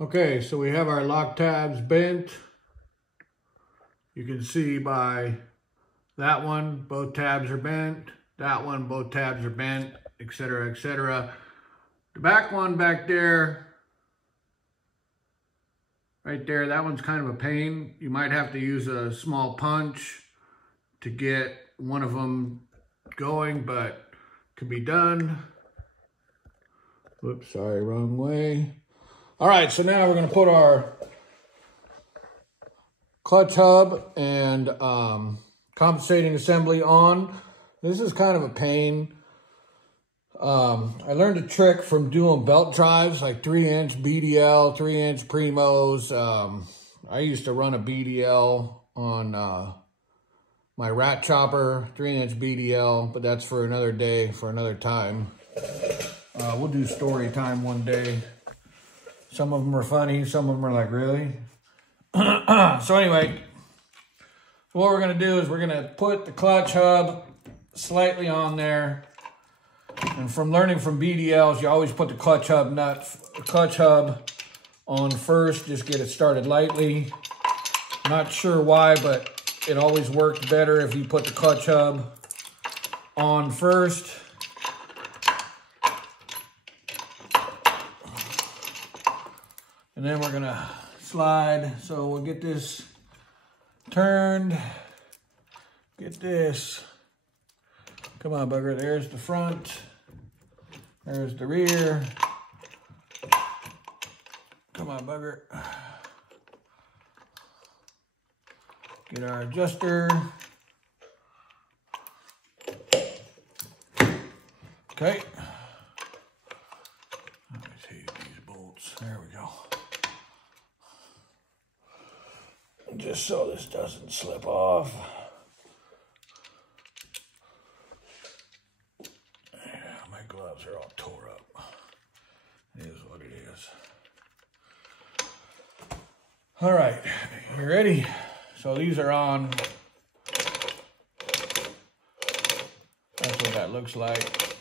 Okay, so we have our lock tabs bent. You can see by that one, both tabs are bent. That one, both tabs are bent, etc., etc. The back one back there, right there, that one's kind of a pain. You might have to use a small punch to get one of them going, but can be done. Whoops, sorry, wrong way. All right, so now we're gonna put our clutch hub and compensating assembly on. This is kind of a pain. I learned a trick from doing belt drives, like 3-inch BDL, 3-inch Primos. I used to run a BDL on my rat chopper, 3-inch BDL, but that's for another day, for another time. We'll do story time one day. Some of them are funny, some of them are like, really? So anyway, what we're gonna do is we're gonna put the clutch hub slightly on there. And from learning from BDLs, you always put the clutch hub on first, just get it started lightly. Not sure why, but it always worked better if you put the clutch hub on first. And then we're gonna slide. So we'll get this turned, get this. Come on, bugger, there's the front, there's the rear. Come on, bugger. Get our adjuster. Okay. Let me take these bolts, there we go. Just so this doesn't slip off. Gloves are all tore up. It is what it is. All right, you ready? So these are on. That's what that looks like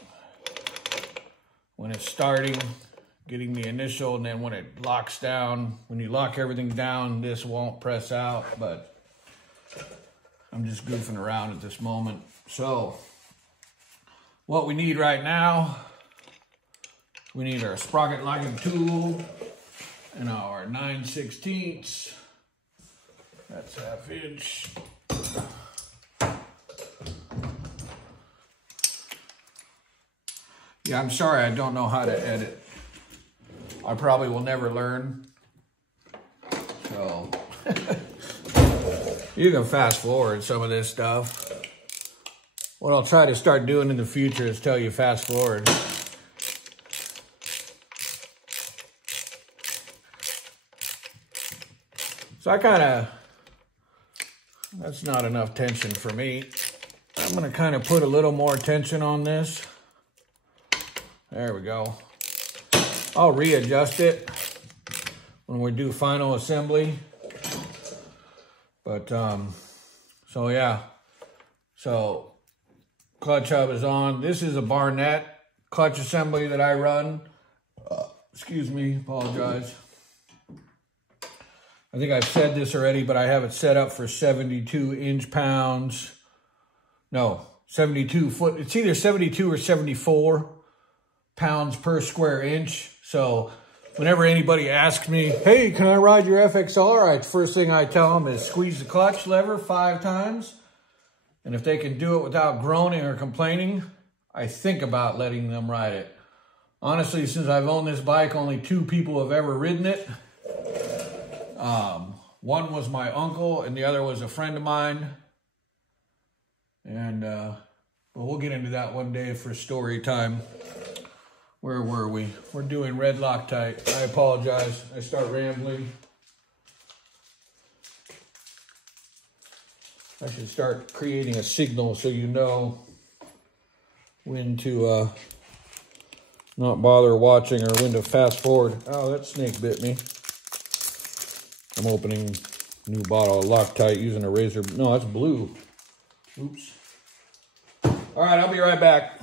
when it's starting, getting the initial, and then when it locks down, when you lock everything down, this won't press out, but I'm just goofing around at this moment. So what we need right now, we need our sprocket locking tool and our 9/16. That's 1/2 inch. Yeah, I'm sorry, I don't know how to edit. I probably will never learn. So you can fast forward some of this stuff. What I'll try to start doing in the future is tell you fast forward. So that's not enough tension for me. I'm gonna kind of put a little more tension on this. There we go. I'll readjust it when we do final assembly. But, so yeah. So, clutch hub is on. This is a Barnett clutch assembly that I run. Excuse me, apologize. I think I've said this already, but I have it set up for 72 inch-pounds. No, 72 foot. It's either 72 or 74 pounds per square inch. So whenever anybody asks me, hey, can I ride your FXR? First thing I tell them is squeeze the clutch lever 5 times. And if they can do it without groaning or complaining, I think about letting them ride it. Honestly, since I've owned this bike, only 2 people have ever ridden it. One was my uncle and the other was a friend of mine. And but we'll get into that one day for story time. Where were we? We're doing red Loctite. I apologize. I start rambling. I should start creating a signal so you know when to not bother watching or when to fast forward. Oh, that snake bit me. I'm opening a new bottle of Loctite using a razor. No, that's blue. Oops. All right, I'll be right back.